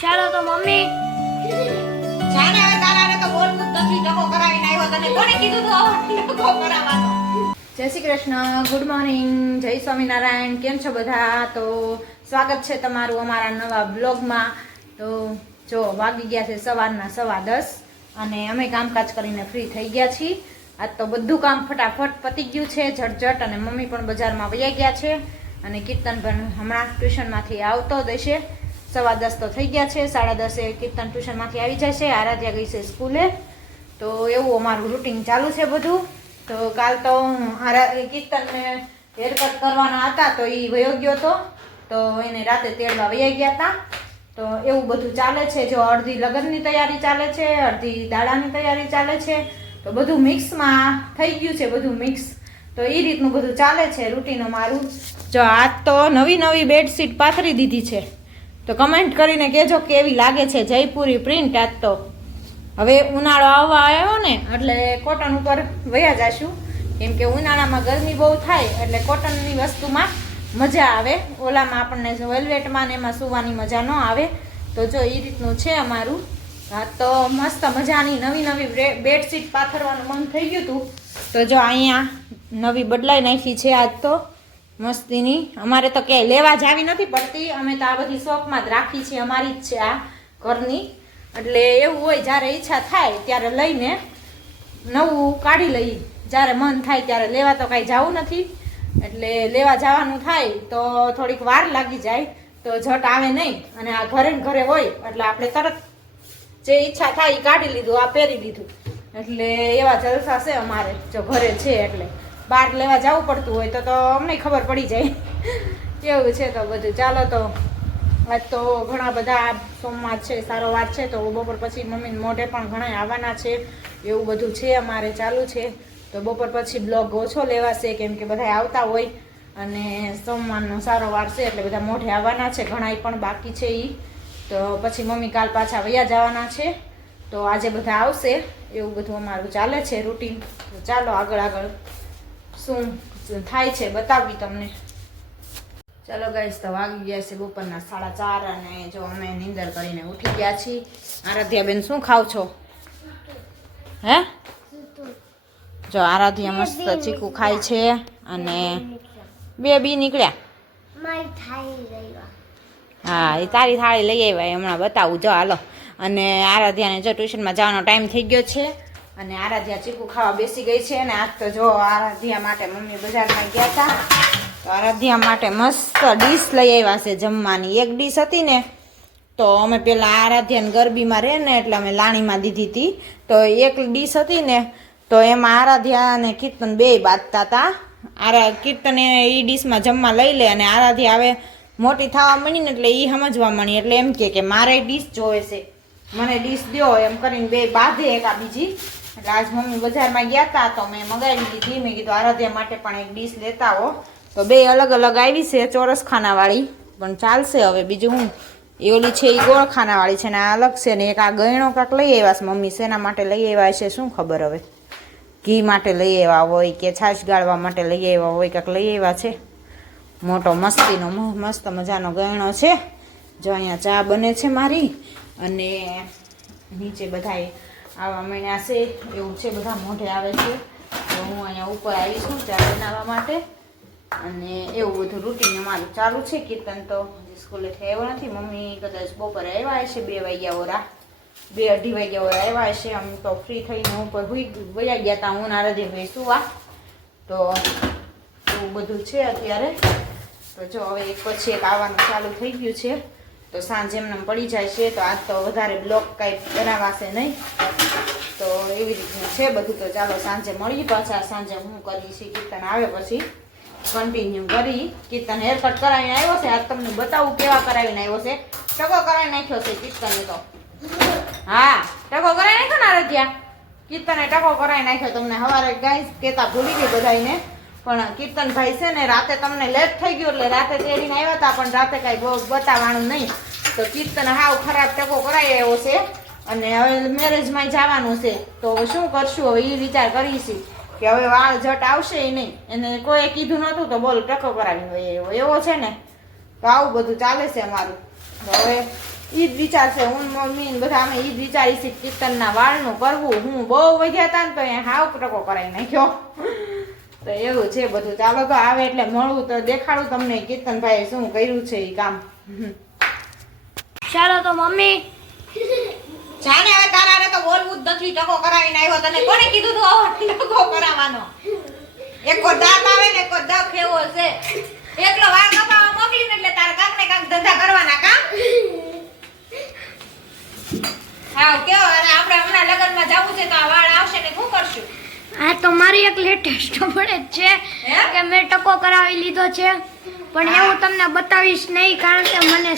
ચાલો તો મમ્મી જાને હવે તારાને તો બોલવું જ નથી. ટકો કરાવીને આવ્યો તને કોને કીધું તો ટકો કરાવવાનો? જય શ્રી કૃષ્ણ, ગુડ મોર્નિંગ, જય સ્વામિનારાયણ. કેમ છો બધા? તો સ્વાગત છે તમારું અમારા નવા બ્લોગમાં. તો જો વાગી ગયા છે સવારના 10:15 અને અમે કામકાજ કરીને ફ્રી થઈ ગયા છીએ. આજ તો બધું કામ ફટાફટ પતી ગયું છે ઝટઝટ, અને મમ્મી પણ બજારમાં વયા ગયા છે અને કીર્તન પણ હમણાં ટ્યુશનમાંથી આવતો દેશે. 10:15 તો થઈ ગયા છે. 10:30 કીર્તન ટ્યુશનમાંથી આવી જાય છે. આરાધ્યા ગઈ છે સ્કૂલે. તો એવું અમારું રૂટીન ચાલુ છે બધું. તો કાલ તો કીર્તનને હેરકટ કરવાના હતા તો એ વયો ગયો હતો, તો એને રાતે તેડવા વયા ગયા હતા. તો એવું બધું ચાલે છે. જો અડધી લગ્નની તૈયારી ચાલે છે, અડધી દાડાની તૈયારી ચાલે છે. તો બધું મિક્સમાં થઈ ગયું છે, બધું મિક્સ. તો એ રીતનું બધું ચાલે છે રૂટીન અમારું. જો આજ તો નવી બેડશીટ પાથરી દીધી છે. તો કમેન્ટ કરીને કહેજો કેવી લાગે છે જયપુરી પ્રિન્ટ. આજ તો હવે ઉનાળો આવવા આવ્યો ને એટલે કોટન ઉપર વયા જઈશું, કેમ કે ઉનાળામાં ગરમી બહુ થાય એટલે કોટનની વસ્તુમાં મજા આવે. ઓલામાં આપણને વેલ્વેટમાં ને એમાં સૂવાની મજા ન આવે. તો જો એ રીતનું છે અમારું. હા, તો મસ્ત મજાની નવી બેડશીટ પાથરવાનું મન થઈ ગયું હતું. તો જો અહીંયા નવી બદલાઈ નાખી છે આજ તો મસ્તીની. અમારે તો ક્યાંય લેવા જાવી નથી પડતી, અમે તો આ બધી શોપમાં જ રાખી છે, અમારી જ છે આ ઘરની. એટલે એવું હોય જ્યારે ઈચ્છા થાય ત્યારે લઈને નવું કાઢી લઈએ, જ્યારે મન થાય ત્યારે. લેવા તો કાંઈ જવું નથી, એટલે લેવા જવાનું થાય તો થોડીક વાર લાગી જાય, તો ઝટ આવે નહીં. અને આ ઘરે ને ઘરે હોય એટલે આપણે તરત જે ઈચ્છા થાય એ કાઢી લીધું, આ પહેરી લીધું. એટલે એવા જલસા છે અમારે. જો ઘરે છે એટલે બહાર લેવા જવું પડતું હોય તો અમને ખબર પડી જાય કેવું છે. તો બધું ચાલો. તો આજ તો ઘણા બધા સોમવાર છે, સારો વાર છે, તો બપોર પછી મમ્મીને મોઢે પણ ઘણા આવવાના છે. એવું બધું છે અમારે ચાલુ છે. તો બપોર પછી બ્લોગ ઓછો લેવાશે, કેમ કે બધા આવતા હોય અને સોમવારનો સારો વાર છે એટલે બધા મોઢે આવવાના છે. ઘણા પણ બાકી છે એ. તો પછી મમ્મી કાલ પાછા વયા જવાના છે, તો આજે બધા આવશે. એવું બધું અમારું ચાલે છે રૂટીન. તો ચાલો આગળ શું થાય છે બતાવવી તમને. ચાલો ગાઈસ, તો વાગી ગયા છે બપોરના 4:30 અને જો અમે નીંદર કરીને ઉઠી ગયા છીએ. આરાધ્યા બેન શું ખાવ છો? હે જો આરાધ્યા મસ્ત ચીકુ ખાય છે અને બે બી નીકળ્યા. હા, એ તારી થાળી લઈ આવ્યા, હમણાં બતાવું. જો હાલો. અને આરાધ્યાને જો ટ્યુશનમાં જવાનો ટાઈમ થઈ ગયો છે અને આરાધ્યા ચીકુ ખાવા બેસી ગઈ છે. અને આજ તો જો આરાધ્યા માટે મમ્મી બજારમાં ગયા હતા, તો આરાધ્યા માટે મસ્ત ડીશ લઈ આવ્યા છે જમવાની. એક ડીશ હતી ને તો અમે પેલા આરાધ્યાને ગરબીમાં રહે ને એટલે અમે લાણીમાં દીધી હતી. તો એક ડીશ હતી ને તો એમાં આરાધ્યા અને કીર્તન બે બાંધતા હતા. કીર્તન એ ડીશમાં જમવા લઈ લે અને આરાધ્યા હવે મોટી થવા મળી ને એટલે એ સમજવા મળી, એટલે એમ કે મારે ડીશ જોવે છે, મને ડીશ દો એમ કરીને બે બાંધે એકા બીજી. એટલે આજ મમ્મી બજારમાં ગયા હતા તો મેં મગાવી લીધી. મેં કીધું આરાધ્યા માટે પણ એક ડીશ લેતા હો. તો બે અલગ અલગ આવી છે, ચોરસ ખાનાવાળી પણ ચાલશે. હવે બીજું હું, એ ઓલી છે એ ગોળ ખાનાવાળી છે ને આ અલગ છે. ને એક આ ગયણો કાંક લઈ આવ્યા છે મમ્મી. શેના માટે લઈ આવ્યા છે શું ખબર. હવે ઘી માટે લઈ આવ્યા હોય કે છાશ ગાળવા માટે લઈ આવ્યા હોય, કાંક લઈ આવ્યા છે. મોટો મસ્તીનો મસ્ત મજાનો ગયણો છે. જો અહીંયા ચા બને છે મારી, અને નીચે બધા આવા મીણ્યા છે એવું છે, બધા મોઢે આવે છે. તો હું અહીંયા ઉપર આવીશું ચા બનાવવા માટે. અને એવું બધું રૂટીન અમારું ચાલુ છે. કીર્તન તો સ્કૂલેથી આવ્યો નથી. મમ્મી કદાચ બપોરે આવ્યા હશે 2 વાગ્યા ઓરા, 2-2:30 વાગ્યા ઓરા આવ્યા હશે. અમે તો ફ્રી થઈને ઉપર વયા ગયા હતા. હું નારદી ભાઈ સુવા. તો એવું બધું છે અત્યારે. તો જો હવે એક પછી એક આવવાનું ચાલુ થઈ ગયું છે. તો સાંજ એમને પડી જાય છે. તો આજ તો વધારે બ્લોગ કાંઈ બનાવાશે નહીં. તો એવી રીતનું છે બધું. તો ચાલો સાંજે મળીએ પાછા. સાંજે હું કરી છે કીર્તન આવે પછી કન્ટિન્યુ કરી. કીર્તન હેરકટ કરાવીને આવ્યો છે. આજ તમને બતાવું કેવા કરાવીને આવ્યો છે. ટકો કરાવી નાખ્યો છે કીર્તને તો. હા, ટકો કરાવી નાખ્યો ને આરાધ્યા. કીર્તને ટકો કરાવી નાખ્યો. તમને સવારે ગાઈસ કહેતા ભૂલી ગઈ બધાને, પણ કીર્તનભાઈ છે ને રાતે તમને લેટ થઈ ગયું એટલે રાતે તેડીને આવ્યા હતા, પણ રાતે કાંઈ બહુ બતાવવાનું નહીં. તો કીર્તન હાવ ખરાબ ટકો કરાવી આવ્યો છે. અને હવે મેરેજમાં જવાનું છે. તો શું કરશું હવે એ વિચાર કરીશું કે હવે વાળ જટ આવશે નહીં. એને કોઈ કીધું નહોતું તો બોલ ટકો કરાવીને એવો છે ને. તો આવું બધું ચાલે છે અમારું. તો હવે ઈ જ વિચાર છે. હું મમ્મી ને બધા અમે ઈ જ વિચારી છે કીર્તનના વાળનું કરવું. હું બહુ વધ્યા હતા ને તો અહીંયા હાવ ટકો કરાવી નાખ્યો. તો એવું છે બધું. ચાલો તો આવે એટલે મળવું તો દેખાડું તમને કીર્તનભાઈ શું કર્યું છે એ કામ. ચાલો તો મમ્મી જાને હવે તારાને તો બોલવું જ નથી. ટકો કરાવીને આવ્યો તને કોને કીધું તું આવો ટકો કરાવવાનો? એકો દાંત આવે ને એકો દખ એવો છે. એકલો વાળ કપાવવા મોકલીને એટલે તારે કાંક ને કાંક ધંધા કરવાના કામ. હા કેવો અને આપણે હમણાં લગનમાં જવું છે તો આ વાળ આવશે ને શું કરશું? આ તો મારી એક લેટેસ્ટ પડે છે કે મેં ટકો કરાવી લીધો છે, પણ એવું તમને બતાવીશ નહીં કારણ કે મને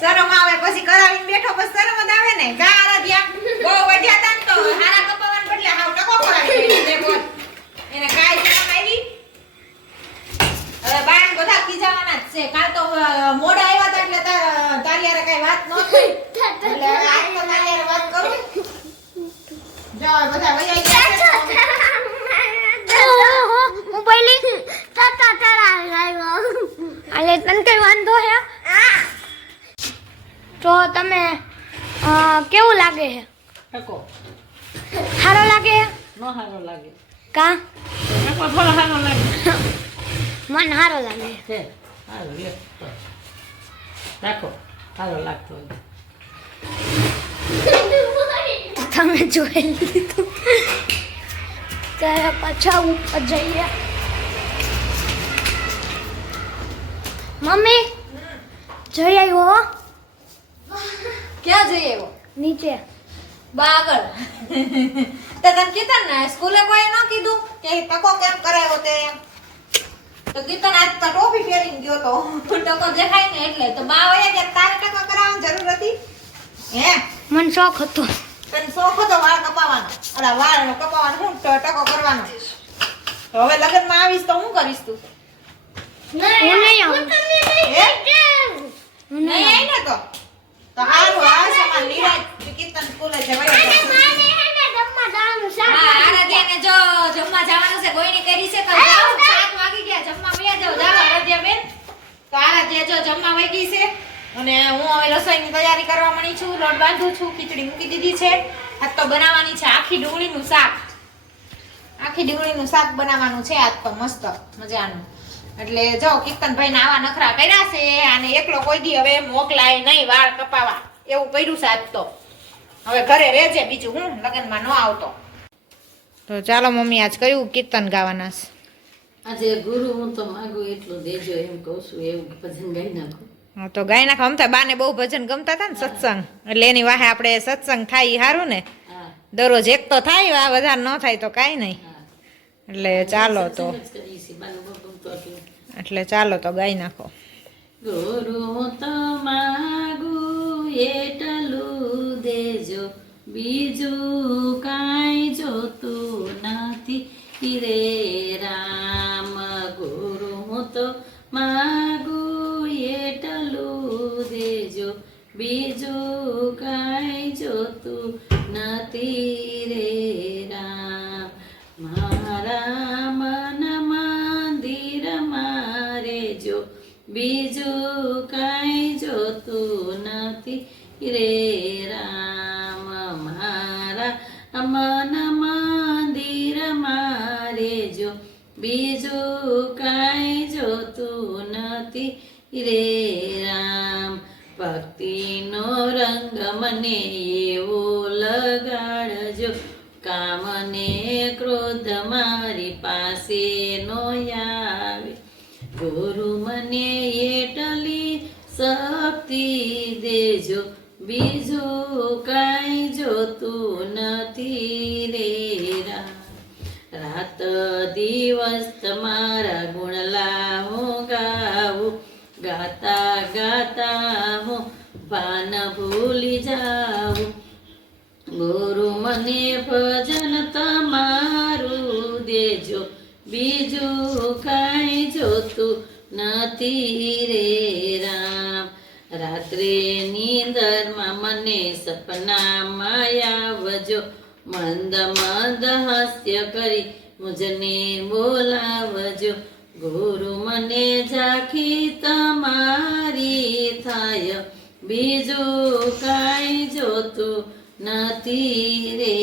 શરમ આવે પછી કરાવીને બેઠો પછી શરમ જ આવે ને. જા આરાધ્યા બહુ વધ્યા તા ને તો હારા કપાવવાને બદલે હાવ ટકો કરાવી દે બોલ. એને કાઈ શરમ આવી? હવે બાણ બધા ખીજાવાના જ છે. કાલ તો મોડા આવ્યા હતા એટલે તારી હારે કઈ વાત ન થઈ એટલે આજ તો તારી હારે વાત કરું. જો બધા વૈયા ગયા છે. હું બોલી તાતા તારા લાવ્યો અલે તને કઈ વાંધો હે? તો તમે કેવું લાગે છે? ટકો સારો લાગે છે? ન સારો લાગે. કા ટકો થોડો સારો લાગે મને સારો લાગે છે. સારું લે તો રાખો, સારો લાગતો હોય. તમે જોઈ લીધું ત્યારે પાછા ઉપર જઈએ. મમ્મી જઈ આવ્યો હો. ક્યાં જઈએ એવો? નીચે બાગળ તો તને કીધું ને સ્કૂલે કોઈ ન કીધું કે ટકો કેમ કરાયો તે? તો કીધું આજ તો ટોપી પહેરીને ગયો તો ટકો દેખાય ને એટલે તો બા વયા કે તારે ટકો કરાવવાની જરૂર હતી હે? મને શોખ હતો. તને શોખ હતો વાળ કપાવવાનો? અલા વાળ કપાવવાનો હું ટકો કરવાનો? તો હવે લગનમાં આવીશ તો હું કરીશ તું? હું નહીં આવું. હે? હું નહીં આવી ને તો હારું આ સમાન નિરાજ કીર્તન સ્કૂલે જવાય. હા આરાધ્યાને જો જમવા જવાનું છે કોઈની કરી છે તો જાઓ 7 વાગી ગયા જમવા વયા જાઓ. જાઓ આરાધ્યા બેન. તો આરાધ્યા જો જમવા વઈ છે અને હું હવે રસોઈની તૈયારી કરવા મળી છું. લોટ બાંધું છું. ખીચડી મૂકી દીધી છે. આજ તો બનાવવાની છે આખી ડુંગળીનું શાક. આખી ડુંગળીનું શાક બનાવવાનું છે આજ તો મસ્ત મજાનું. એટલે જો કીર્તનભાઈ ના આવા નખરા કર્યા છે અને એકલો કોઈ દી હવે મોકલાય નહીં વાળ કપાવા એવું કર્યું છે આજ તો. હવે ઘરે રહેજે બીજું હું લગનમાં ન આવતો. તો ચાલો મમ્મી આજ કયું કીર્તન ગાવાના છે? આજે ગુરુ હું તો માગું એટલું દેજો એમ કહું છું. એવું ભજન ગાઈ નાખું. હા તો ગાય નાખો. અમતા બાને બહુ ભજન ગમતા હતા ને સત્સંગ એટલે એની વાહે આપણે સત્સંગ થાય ઈ હારું ને. હા દરરોજ એક તો થાય આ બધા ન થાય તો કાંઈ નહીં. હા એટલે ચાલો તો સત્સંગ જ કરીએ છીએ. બાનું બહુ ગમતું હતું. એટલે ચાલો તો ગાઈ નાખો. ગુરુ તો માગું એટલું દેજો બીજું કાંઈ જોતું નથી રે રામ. ગુરુ તો માગું એટલું દેજો બીજું કાંઈ જોતું નથી રે રામ. મારા મન મંદિર મારે જો બીજું કાંઈ જોતું નથી રે રામ. મારા મન મંદિર મારે જો બીજું કાંઈ જોતું નથી રે રામ. ભક્તિનો રંગ મને એવો લગાડજો કામ ને ક્રોધ મારી પાસે નો આવે. ગુરુ મને એટલી શક્તિ દેજો બીજું કાંઈ જોતું નથી રે રામ. રાત દિવસ તમારા ગુણલા હું ગાવું ગાતા ગાતા હું ભાન ભૂલી જાઉં. ગુરુ મને ભજન તમારું દેજો બીજું કાંઈ જોતું નથી રે રામ. રાત્રે નીંદરમાં મને સપનામાં આવજો મંદ મંદ હાસ્ય કરી મુજને બોલાવજો. ગુરુ મને ઝાંખી તમારી થાય બીજું કાંઈ જોતું નથી રે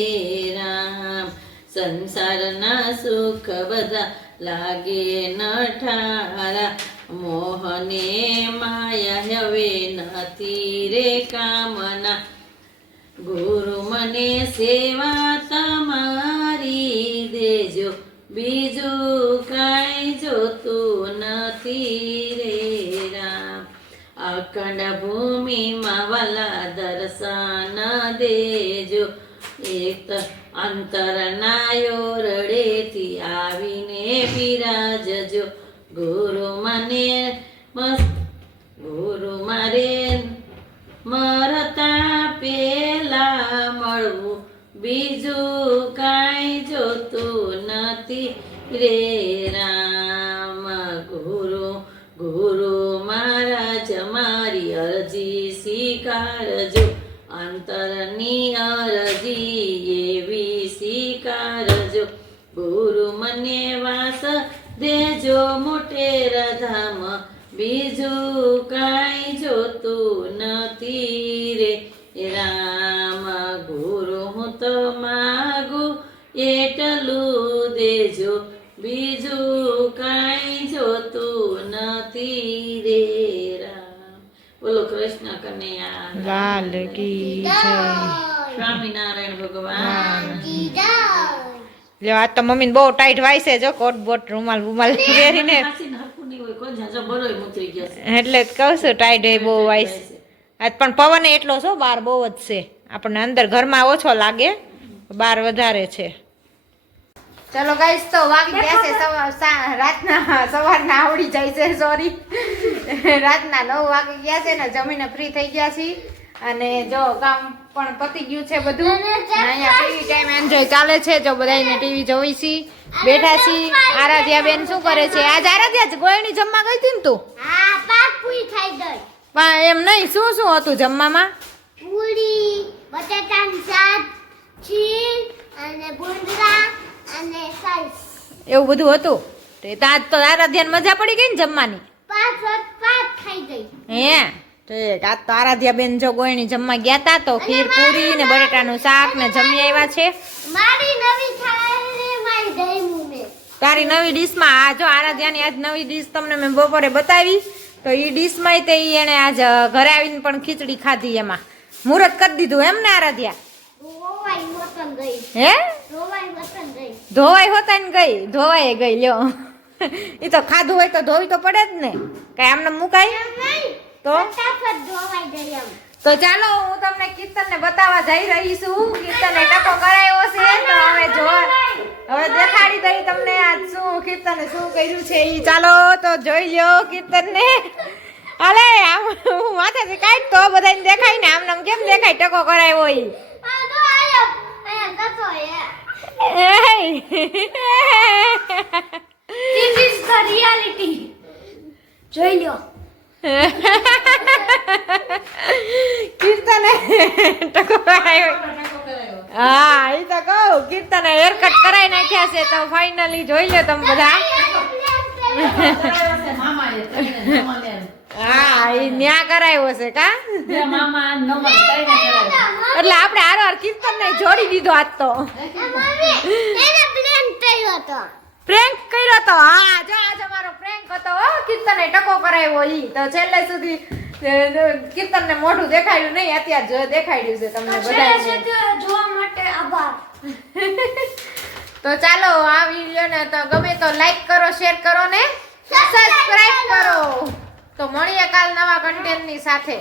રામ. સંસારના સુખ બધા લાગે નઠારા, મોહને માયા હવે નથી રે કામના. ગુરુ મને સેવા તમારી દેજો, બીજું કાંઈ જોતું નથી રે રામ. અખંડ ભૂમિમાં વાલા દર્શન દેજો, એક અંતરનાયો રડેથી આવીને બિરાજજો. ગુરુ મારે મરતા પેલા મળવું, બીજું કાંઈ જોતું નથી રે રામ. ગુરુ મહારાજ મારી અરજી સ્વીકારજો, અંતરની અરજી એવી સ્વીકારજો. ગુરુ મને વાસ દેજો મોટેરા ધામ, બીજું કાંઈ જોતું નથી રે રામ. ગુરુ હું તો માગું એટલું દેજો, બીજું કાંઈ જોતું નથી રે રામ. બોલો કૃષ્ણ કનૈયા લાલ કી જય. સ્વામિનારાયણ ભગવાન. લ્યો આ તો મમ્મીને બહુ ટાઈટ વાયસે જો, કોટ બોટ રૂમાલ બુમાલ પહેરીને, હાસીને હરખું નહીં હોય, કોઈ ઝાઝો બોલોય મૂતરી ગયો છે. એટલે જ કહું છું ટાઈટ એ બહુ વાયસ. આજ પણ પવન એટલો છો, બહાર બહુ જ છે. આપણને અંદર ઘરમાં ઓછો લાગે, બહાર વધારે છે. ચલો ગાઈસ, તો વાગી ગયા છે રાતના, સવારના આવડી જાય છે, સોરી, રાતના 9 વાગી ગયા છે ને જમીને ફ્રી થઈ ગયા છીએ. અને જો કામ પણ પતી ગયું છે બધું. અહીંયા ટીવી ટાઈમ એન્જોય ચાલે છે, જો બધાને ટીવી જોઈ છી, બેઠા છી. આરાધ્યા બેન શું કરે છે? આજ આરાધ્યા ગોળણી જમવા ગઈ હતી ને તું? હા, પાકુઈ ખાઈ ગઈ. પણ એમ નહીં, શું શું હતું જમવામાં? પૂરી, બટાટાનું શાક, ખીર અને ભૂંગળા અને સાઈસ. એવું બધું હતું. તે તાજ તો આરાધ્યાને મજા પડી ગઈ ને જમવાની? પાક ખાઈ ગઈ. હે ઠીક. આજ તો આરાધ્યા બેન જો ગોળણી જમવા ગયા તા, તો ખીર પૂરી ને બટાટાનું શાક ને જમી આવ્યા છે. મારી નવી થાળી મારી દહીંનું ને. તારી નવી ડીશમાં આ જો આરાધ્યાની આજ નવી ડીશ તમને મેં બપોરે બતાવી, તો એ ડીશમાં તે એને આજ ઘરે આવીને પણ ખીચડી ખાધી. એમાં મુહૂર્ત કરી દીધું એમ ને આરાધ્યા? ધોવાઈ વતન ગઈ. હે ધોવાઈ વતન ગઈ. ધોવાઈ હોતા ને ગઈ, ધોવાઈ ગઈ. લ્યો એ તો ખાધું હોય તો ધોવી તો પડે જ ને, કઈ આમને મુકાય એમ નહીં, તો. ફટાફટ ધોવાઈ ગઈ એમ. તો ચાલો હું તમને કીર્તનને બતાવવા જઈ રહી છું. કીર્તને ટકો કરાયો છે, તો હવે દેખાડી દઈ તમને આજ શું કીર્તને શું કર્યું છે ઈ. ચાલો તો જોઈ લ્યો કીર્તનને. અલે આમ હું માથેથી કાઢ તો બધાને દેખાય ને, આમ કેમ દેખાય ટકો કરાયો ઈ? આ તો આયા ગતો This is the reality. જોઈ લ્યો. કીર્તને ટકો કરાયો. હા ઈ તો કહું, કીર્તને હેરકટ કરાઈ નાખ્યા છે, તો ફાઇનલી જોઈ લો તમે બધા. મામાએ કરીને જમાને હા ઈ ન્યા કરાયો છે કા? બે મામા નમન કરીને કરાવ્યો. એટલે આપણે હારો કીર્તનને જોડી દીધો આજ તો. એને પ્રેમ કર્યો હતો. પ્રેન્ક કર્યો તો. હા જો આજ અમારો પ્રેન્ક હતો હો, કીર્તને ટકો કરાવ્યો ઈ. તો છેલ્લે સુધી કીર્તનને મોઢું દેખાડ્યું નહીં, અત્યારે જો દેખાડ્યું છે તમને બધાને. જોવા માટે આભાર. તો ચાલો આ વિડીયોને તો ગમે તો લાઈક કરો, શેર કરો ને સબસ્ક્રાઇબ કરો. તો મળીએ કાલ નવા કન્ટેન્ટની સાથે.